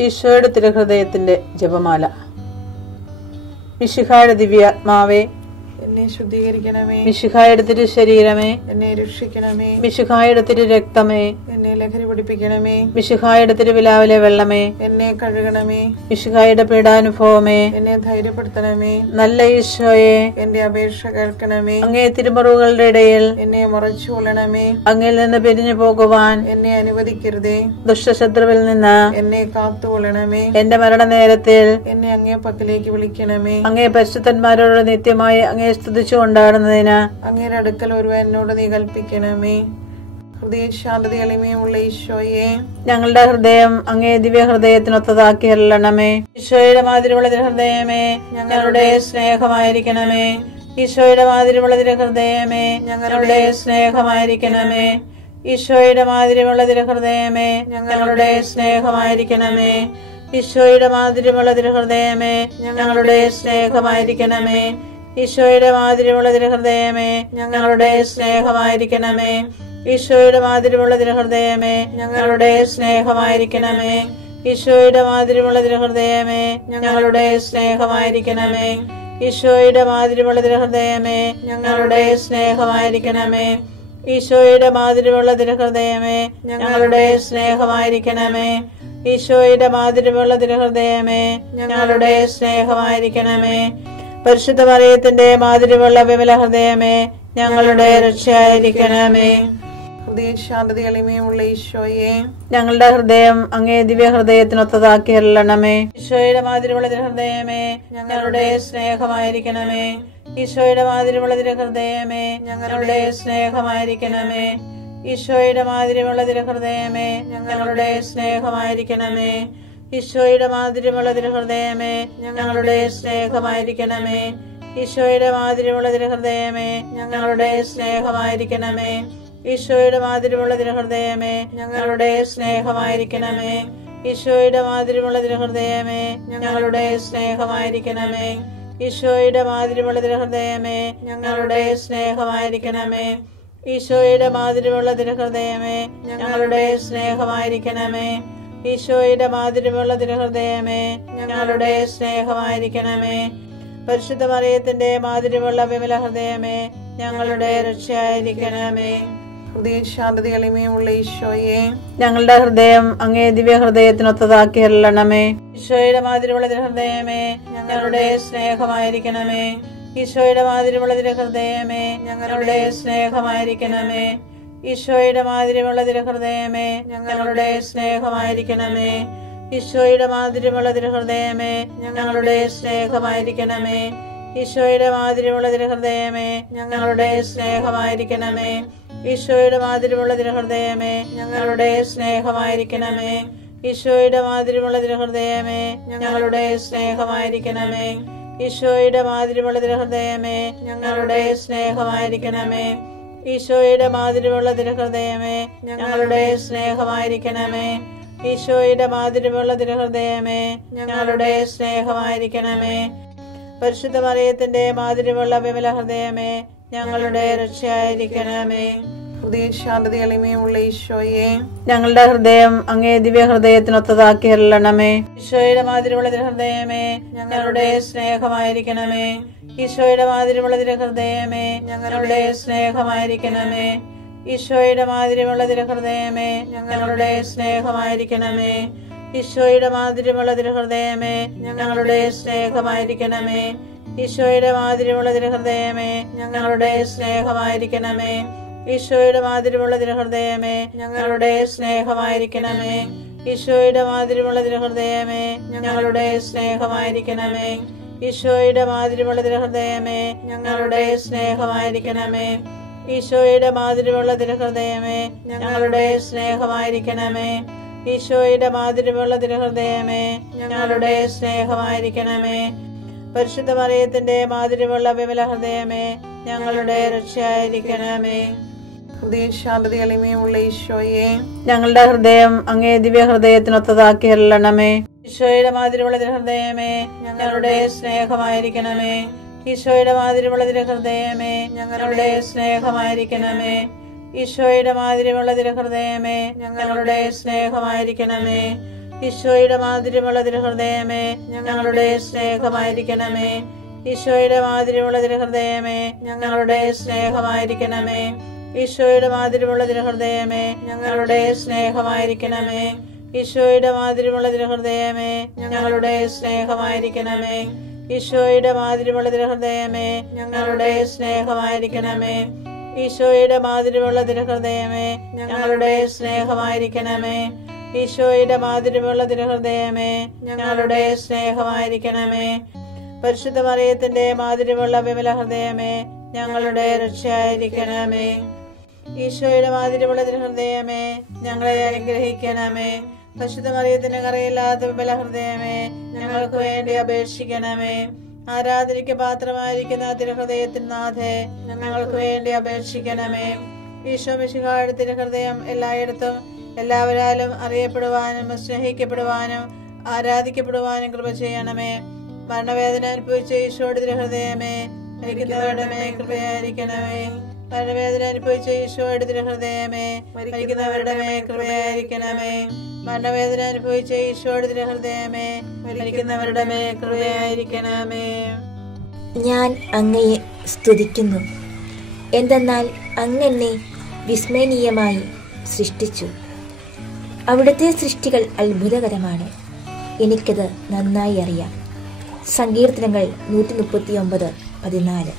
ഈശോയുടെ തിരുഹൃദയത്തിന്റെ ജപമാല. മിശിഹായുടെ ദിവ്യാത്മാവേ, എന്നെ ശുദ്ധീകരിക്കണമേ. മിശിഹായുടെ തിരു ശരീരമേ, എന്നെ രക്ഷിക്കണമേ. മിശിഹായുടെ തിരു രക്തമേ, എന്നെ ലഹരി പിടിപ്പിക്കണമേ. മിശിഹായുടെ തിരുവിലാവിലെ വെള്ളമേ, എന്നെ കഴുകണമേ. മിശിഹായുടെ പീഡാനുഭവമേ, എന്നെ ധൈര്യപ്പെടുത്തണമേ. നല്ല ഈശോയെ, എന്റെ അപേക്ഷ കേൾക്കണമേ. അങ്ങേ തിരുമുറിവുകളുടെ ഇടയിൽ എന്നെ മറച്ചുകൊള്ളണമേ. അങ്ങിൽ നിന്ന് പിരിഞ്ഞു പോകുവാൻ എന്നെ അനുവദിക്കരുതേ. ദുഷ്ടശത്രുവിൽ നിന്ന് എന്നെ കാത്തുകൊള്ളണമേ. എന്റെ മരണനേരത്തിൽ എന്നെ അങ്ങേ പക്കലേക്ക് വിളിക്കണമേ. അങ്ങേ പരിശുദ്ധന്മാരോട് നിത്യമായി അങ്ങേ സ്തുതിച്ചു കൊണ്ടാടുന്നതിന് അങ്ങയുടെ അടുക്കൽ ഒരുവൻ എന്നോട് നീ കൽപ്പിക്കണമേ. ഹൃദയ ശാന്തത എളിമയുമുള്ള ഈശോയെ, ഞങ്ങളുടെ ഹൃദയം അങ്ങേ ദിവ്യ ഹൃദയത്തിനൊത്തതാക്കി അരുളണമേ. ഈശോയുടെ മാതിരിയുള്ള ഹൃദയമേ, ഞങ്ങളുടെ സ്നേഹമായിരിക്കണമേ. ഈശോയുടെ മാതിരിയുള്ള ഹൃദയമേ, ഞങ്ങളുടെ സ്നേഹമായിരിക്കണമേ. ഈശോയുടെ മാതിരിയുള്ള ഹൃദയമേ, ഞങ്ങളുടെ സ്നേഹമായിരിക്കണമേ. ഈശോയുടെ മാതിരിയുള്ള ഹൃദയമേ, ഞങ്ങളുടെ സ്നേഹമായിരിക്കണമേ. ഈശോയുടെ മാതിരിയുള്ള ഹൃദയമേ, ഞങ്ങളുടെ സ്നേഹമായിരിക്കണമേ. ഈശോയുടെ മാതിരിയുള്ള ഹൃദയമേ, ഞങ്ങളുടെ സ്നേഹമായിരിക്കണമേ. ഈശോയുടെ മാതിരിയുള്ള ഹൃദയമേ, ഞങ്ങളുടെ സ്നേഹമായിരിക്കണമേ. ഈശോയുടെ മാതിരിയുള്ള ഹൃദയമേ, ഞങ്ങളുടെ സ്നേഹമായിരിക്കണമേ. ഈശോയുടെ മാതിരിയുള്ള ഹൃദയമേ, ഞങ്ങളുടെ സ്നേഹമായിരിക്കണമേ. ഈശോയുടെ മാതിരിയുള്ള ഹൃദയമേ, ഞങ്ങളുടെ സ്നേഹമായിരിക്കണമേ. പരിശുദ്ധ മറിയത്തിന്റെ മാതിരിയുള്ള വിമല ഹൃദയമേ, ഞങ്ങളുടെ രക്ഷയായിരിക്കണമേ. ഹൃദയ ശാന്തത എളിമയുമുള്ള ഈശോയെ, ഞങ്ങളുടെ ഹൃദയം അങ്ങേ ദിവ്യ ഹൃദയത്തിനൊത്തതാക്കി അരുളണമേ. ഈശോയുടെ മാതിരിയുള്ള ഹൃദയമേ, ഞങ്ങളുടെ സ്നേഹമായിരിക്കണമേ. ഈശോയുടെ മാതിരിയുള്ള ഹൃദയമേ, ഞങ്ങളുടെ സ്നേഹമായിരിക്കണമേ. ഈശോയുടെ മാതിരിയുള്ള ഹൃദയമേ, ഞങ്ങളുടെ സ്നേഹമായിരിക്കണമേ. ഈശോയുടെ മാതിരിയുള്ള ഹൃദയമേ, ഞങ്ങളുടെ സ്നേഹമായിരിക്കണമേ. ഈശോയുടെ മാതിരിയുള്ള ഹൃദയമേ, ഞങ്ങളുടെ സ്നേഹമായിരിക്കണമേ. ഈശോയുടെ മാതിരിയുള്ള ഹൃദയമേ, ഞങ്ങളുടെ സ്നേഹമായിരിക്കണമേ. ഈശോയുടെ മാതിരിയുള്ള ഹൃദയമേ, ഞങ്ങളുടെ സ്നേഹമായിരിക്കണമേ. ഈശോയുടെ മാതിരിയുള്ള ഹൃദയമേ, ഞങ്ങളുടെ സ്നേഹമായിരിക്കണമേ. ഈശോയുടെ മാതിരിയുള്ള ഹൃദയമേ, ഞങ്ങളുടെ സ്നേഹമായിരിക്കണമേ. ഈശോയുടെ മാതിരിയുള്ള ഹൃദയമേ, ഞങ്ങളുടെ സ്നേഹമായിരിക്കണമേ. പരിശുദ്ധ മറിയത്തിന്റെ മാതിരിയുള്ള വിമല ഹൃദയമേ, ഞങ്ങളുടെ രക്ഷയായിരിക്കണമേ. ഹൃദയ ശാന്തത എളിമയുമുള്ള ഈശോയെ, ഞങ്ങളുടെ ഹൃദയം അങ്ങേ ദിവ്യ ഹൃദയത്തിനൊത്തതാക്കി അരുളണമേ. ഈശോയുടെ മാതിരിയുള്ള ഹൃദയമേ, ഞങ്ങളുടെ സ്നേഹമായിരിക്കണമേ. ഈശോയുടെ മാതിരിയുള്ള ഹൃദയമേ, ഞങ്ങളുടെ സ്നേഹമായിരിക്കണമേ. ഈശോയുടെ മാതിരിയുള്ള ഹൃദയമേ, ഞങ്ങളുടെ സ്നേഹമായിരിക്കണമേ. ഈശോയുടെ മാതിരിയുള്ള ഹൃദയമേ, ഞങ്ങളുടെ സ്നേഹമായിരിക്കണമേ. ഈശോയുടെ മാതിരിയുള്ള ഹൃദയമേ, ഞങ്ങളുടെ സ്നേഹമായിരിക്കണമേ. ഈശോയുടെ മാതിരിയുള്ള ഹൃദയമേ, ഞങ്ങളുടെ സ്നേഹമായിരിക്കണമേ. ഈശോയുടെ മാതിരിയുള്ള ഹൃദയമേ, ഞങ്ങളുടെ സ്നേഹമായിരിക്കണമേ. ഈശോയുടെ മാതിരിയുള്ള ഹൃദയമേ, ഞങ്ങളുടെ സ്നേഹമായിരിക്കണമേ. ഈശോയുടെ മാതിരിയുള്ള ഹൃദയമേ, ഞങ്ങളുടെ സ്നേഹമായിരിക്കണമേ. ഈശോയുടെ മാതിരിയുള്ള ഹൃദയമേ, ഞങ്ങളുടെ സ്നേഹമായിരിക്കണമേ. പരിശുദ്ധ മറിയത്തിന്റെ മാതിരിയുള്ള വിമല ഹൃദയമേ, ഞങ്ങളുടെ രക്ഷയായിരിക്കണമേ. ഹൃദയ ശാന്തത എളിമയുമുള്ള ഈശോയെ, ഞങ്ങളുടെ ഹൃദയം അങ്ങേ ദിവ്യ ഹൃദയത്തിനൊത്തതാക്കി അരുളണമേ. ഈശോയുടെ മാതിരിയുള്ള ഹൃദയമേ, ഞങ്ങളുടെ സ്നേഹമായിരിക്കണമേ. ഈശോയുടെ മാതിരിയുള്ള ഹൃദയമേ, ഞങ്ങളുടെ സ്നേഹമായിരിക്കണമേ. ഈശോയുടെ മാതിരിയുള്ള ഹൃദയമേ, ഞങ്ങളുടെ സ്നേഹമായിരിക്കണമേ. ഈശോയുടെ മാതിരിയുള്ള ഹൃദയമേ, ഞങ്ങളുടെ സ്നേഹമായിരിക്കണമേ. ഈശോയുടെ മാതിരിയുള്ള ഹൃദയമേ, ഞങ്ങളുടെ സ്നേഹമായിരിക്കണമേ. ഈശോയുടെ മാതിരിയുള്ള ഹൃദയമേ, ഞങ്ങളുടെ സ്നേഹമായിരിക്കണമേ. ഈശോയുടെ മാതിരിയുള്ള ഹൃദയമേ, ഞങ്ങളുടെ സ്നേഹമായിരിക്കണമേ. ഈശോയുടെ മാതിരിയുള്ള ഹൃദയമേ, ഞങ്ങളുടെ സ്നേഹമായിരിക്കണമേ. ഈശോയുടെ മാതിരിയുള്ള ഹൃദയമേ, ഞങ്ങളുടെ സ്നേഹമായിരിക്കണമേ. ഈശോയുടെ മാതിരിയുള്ള ഹൃദയമേ, ഞങ്ങളുടെ സ്നേഹമായിരിക്കണമേ. പരിശുദ്ധ മറിയത്തിന്റെ മാതിരിയുള്ള വിമല ഹൃദയമേ, ഞങ്ങളുടെ രക്ഷയായിരിക്കണമേ. ഹൃദയ ശാന്തത എളിമയുമുള്ള ഈശോയെ, ഞങ്ങളുടെ ഹൃദയം അങ്ങേ ദിവ്യ ഹൃദയത്തിനൊത്തതാക്കി അരുളണമേ. ഈശോയുടെ മാതിരിയുള്ള ഹൃദയമേ, ഞങ്ങളുടെ സ്നേഹമായിരിക്കണമേ. ഈശോയുടെ മാതിരിയുള്ള ഹൃദയമേ, ഞങ്ങളുടെ സ്നേഹമായിരിക്കണമേ. ഈശോയുടെ മാതിരിയുള്ള ഹൃദയമേ, ഞങ്ങളുടെ സ്നേഹമായിരിക്കണമേ. ഈശോയുടെ മാധുര്യമുള്ള തിരുഹൃദയമേ, ഞങ്ങളുടെ സ്നേഹമായിരിക്കണമേ. ഈശോയുടെ മാധുര്യമുള്ള തിരുഹൃദയമേ, ഞങ്ങളുടെ സ്നേഹമായിരിക്കണമേ. ഈശോയുടെ മാധുര്യമുള്ള തിരുഹൃദയമേ, ഞങ്ങളുടെ സ്നേഹമായിരിക്കണമേ. ഈശോയുടെ മാധുര്യമുള്ള തിരുഹൃദയമേ, ഞങ്ങളുടെ സ്നേഹമായിരിക്കണമേ. ഈശോയുടെ മാധുര്യമുള്ള തിരുഹൃദയമേ, ഞങ്ങളുടെ സ്നേഹമായിരിക്കണമേ. ഈശോയുടെ മാധുര്യമുള്ള തിരുഹൃദയമേ, ഞങ്ങളുടെ സ്നേഹമായിരിക്കണമേ. ഈശോയുടെ മാധുര്യമുള്ള തിരുഹൃദയമേ, ഞങ്ങളുടെ സ്നേഹമായിരിക്കണമേ. പരിശുദ്ധ മറിയത്തിന്റെ മാധുര്യമുള്ള വിമല ഹൃദയമേ, ഞങ്ങളുടെ രക്ഷയായിരിക്കണമേ. ഈശോയുടെ മാധുര്യമുള്ള തിരുഹൃദയമേ, ഞങ്ങളെ അനുഗ്രഹിക്കണമേ. പരിശുദ്ധ മറിയത്തിന്റെ കറയില്ലാത്ത വിമല ഹൃദയമേ, ഞങ്ങൾക്ക് വേണ്ടി അപേക്ഷിക്കണമേ. ആരാധനയ്ക്ക് പാത്രമായിരിക്കുന്ന തിരുഹൃദയത്തിൻ നാഥേ, ഞങ്ങൾക്ക് വേണ്ടി അപേക്ഷിക്കണമേ. ഈശോ മിശിഹായുടെ തിരുഹൃദയം എല്ലായിടത്തും എല്ലാവരാലും അറിയപ്പെടുവാനും സ്നേഹിക്കപ്പെടുവാനും ആരാധിക്കപ്പെടുവാനും കൃപ ചെയ്യണമേ. മരണവേദന അനുഭവിച്ച ഈശോയുടെ തിരുഹൃദയമേ, മരിക്കുന്നവരുടെ മേൽ കൃപയായിരിക്കണമേ. മരണവേദന അനുഭവിച്ച ഈശോയുടെ തിരുഹൃദയമേ, മരിക്കുന്നവരുടെ മേൽ കൃപയായിരിക്കണമേ. മരണവേദന അനുഭവിച്ച ഈശോയുടെ തിരുഹൃദയമേ, മരിക്കുന്നവരുടെ മേൽ കൃപയായിരിക്കണമേ. ഞാൻ അങ്ങയെ സ്തുതിക്കുന്നു, എന്തെന്നാൽ അങ്ങെന്നെ വിസ്മയനീയമായി സൃഷ്ടിച്ചു. അവിടുത്തെ സൃഷ്ടികൾ അത്ഭുതകരമാണ്, എനിക്കത് നന്നായി അറിയാം. സങ്കീർത്തനങ്ങൾ 139:14.